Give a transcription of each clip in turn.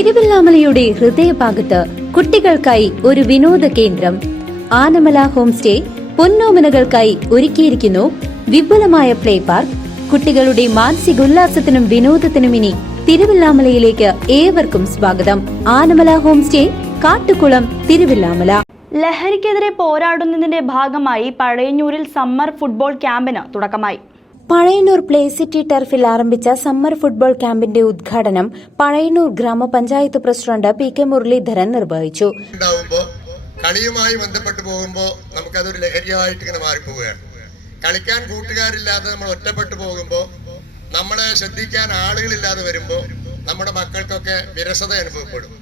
തിരുവല്ലാമലയുടെ ഹൃദയഭാഗത്ത് കുട്ടികൾക്കായി ഒരു വിനോദ കേന്ദ്രം ആനമല ഹോം സ്റ്റേ പൊന്നോമനകൾക്കായി ഒരുക്കിയിരിക്കുന്നു വിപുലമായ പ്ലേ പാർക്ക്. കുട്ടികളുടെ മാനസികോല്ലാസത്തിനും വിനോദത്തിനും ഇനി തിരുവല്ലാമലയിലേക്ക് ഏവർക്കും സ്വാഗതം. Anamala home stay, Kattukulam, Thiruvilwamala. ലഹരിക്കെതിരെ പോരാടുന്നതിന്റെ ഭാഗമായി പഴയന്നൂരിൽ സമ്മർ ഫുട്ബോൾ ക്യാമ്പിന് തുടക്കമായി. പഴയന്നൂർ പ്ലേ സിറ്റി ടർഫിൽ ആരംഭിച്ച സമ്മർ ഫുട്ബോൾ ക്യാമ്പിന്റെ ഉദ്ഘാടനം പഴയന്നൂർ ഗ്രാമപഞ്ചായത്ത് പ്രസിഡന്റ് പി കെ മുരളീധരൻ നിർവഹിച്ചു. കളിയുമായി ബന്ധപ്പെട്ട് പോകുമ്പോൾ നമുക്കതൊരു ലഹരിയായിട്ട് ഇങ്ങനെ മാറിപ്പോവുകയാണ്. കളിക്കാൻ കൂട്ടുകാരില്ലാതെ നമ്മൾ ഒറ്റപ്പെട്ടു പോകുമ്പോൾ, നമ്മളെ ശ്രദ്ധിക്കാൻ ആളുകളില്ലാതെ വരുമ്പോൾ നമ്മുടെ മക്കൾക്കൊക്കെ വിരസത അനുഭവപ്പെടും.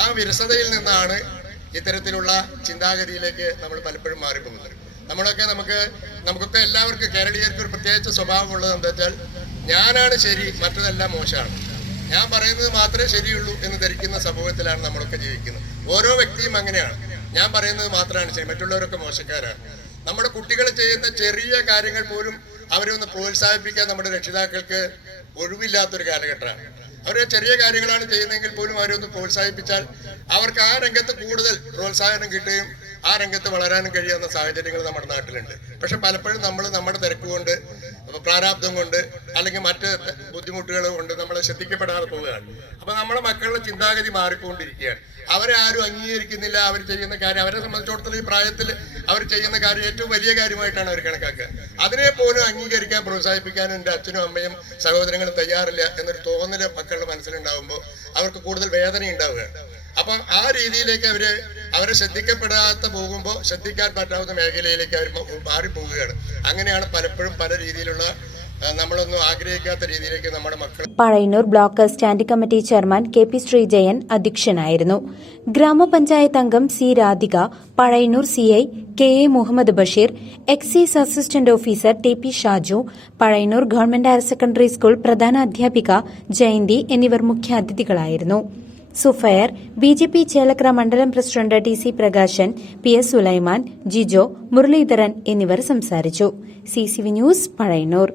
ആ വിരസതയിൽ നിന്നാണ് ഇത്തരത്തിലുള്ള ചിന്താഗതിയിലേക്ക് നമ്മൾ പലപ്പോഴും മാറിപ്പോകുന്നത്. നമുക്കൊക്കെ എല്ലാവർക്കും, കേരളീയർക്ക് ഒരു പ്രത്യേകിച്ച സ്വഭാവമുള്ളത് എന്താ വെച്ചാൽ, ഞാനാണ് ശരി, മറ്റതെല്ലാം മോശമാണ്, ഞാൻ പറയുന്നത് മാത്രമേ ശരിയുള്ളൂ എന്ന് ധരിക്കുന്ന സമൂഹത്തിലാണ് നമ്മളൊക്കെ ജീവിക്കുന്നത്. ഓരോ വ്യക്തിയും അങ്ങനെയാണ്. ഞാൻ പറയുന്നത് മാത്രമാണ് ശരി, മറ്റുള്ളവരൊക്കെ മോശക്കാരാണ്. നമ്മുടെ കുട്ടികൾ ചെയ്യുന്ന ചെറിയ കാര്യങ്ങൾ പോലും അവരെ ഒന്ന് പ്രോത്സാഹിപ്പിക്കാൻ നമ്മുടെ രക്ഷിതാക്കൾക്ക് ഒഴിവില്ലാത്തൊരു കാലഘട്ടമാണ്. അവർ ചെറിയ കാര്യങ്ങളാണ് ചെയ്യുന്നതെങ്കിൽ പോലും അവരെ ഒന്ന് പ്രോത്സാഹിപ്പിച്ചാൽ അവർക്ക് ആ രംഗത്ത് കൂടുതൽ പ്രോത്സാഹനം കിട്ടുകയും ആ രംഗത്ത് വളരാനും കഴിയുന്ന സാഹചര്യങ്ങൾ നമ്മുടെ നാട്ടിലുണ്ട്. പക്ഷെ പലപ്പോഴും നമ്മൾ നമ്മുടെ തിരക്ക് കൊണ്ട്, പ്രാരാബ്ദം കൊണ്ട്, അല്ലെങ്കിൽ മറ്റ് ബുദ്ധിമുട്ടുകൾ കൊണ്ട് നമ്മൾ ശ്രദ്ധിക്കപ്പെടാതെ പോവുകയാണ്. അപ്പൊ നമ്മുടെ മക്കളുടെ ചിന്താഗതി മാറിക്കൊണ്ടിരിക്കുകയാണ്. അവരെ ആരും അംഗീകരിക്കുന്നില്ല. അവർ ചെയ്യുന്ന കാര്യം, അവരെ സംബന്ധിച്ചിടത്തോളം ഈ പ്രായത്തിൽ അവർ ചെയ്യുന്ന കാര്യം ഏറ്റവും വലിയ കാര്യമായിട്ടാണ് അവർ കണക്കാക്കുക. അതിനെ പോലും അംഗീകരിക്കാൻ, പ്രോത്സാഹിപ്പിക്കാനും എൻ്റെ അച്ഛനും അമ്മയും സഹോദരങ്ങളും തയ്യാറില്ല എന്നൊരു തോന്നല് മക്കളുടെ മനസ്സിലുണ്ടാകുമ്പോൾ അവർക്ക് കൂടുതൽ വേദന ഉണ്ടാവുകയാണ്. അപ്പം ആ രീതിയിലേക്ക് അവരെ ശ്രദ്ധിക്കപ്പെടാത്ത പോകുമ്പോൾ ശ്രദ്ധിക്കാൻ പറ്റാവുന്ന മേഖലയിലേക്ക് അവർ മാറിപ്പോവുകയാണ്. അങ്ങനെയാണ് പലപ്പോഴും പല രീതിയിലുള്ള നമ്മളൊന്നും ആഗ്രഹിക്കാത്ത രീതിയിലേക്ക് നമ്മുടെ മക്കൾ. Pazhayannur block standing committee chairman K P Sreejayan അധ്യക്ഷനായിരുന്നു. ഗ്രാമപഞ്ചായത്ത് അംഗം C Radhika, Pazhayannur CI K A Muhammad Basheer, excise assistant officer T P Shaju, Pazhayannur government higher secondary school പ്രധാന അധ്യാപിക ജയന്തി എന്നിവർ മുഖ്യാതിഥികളായിരുന്നു. സുഫയർ, ബിജെപി ചേലക്കര മണ്ഡലം president T C Prakashan, P S Sulaiman, Jijo, Muraleedharan എന്നിവർ സംസാരിച്ചു. CCV news, Pazhayannur.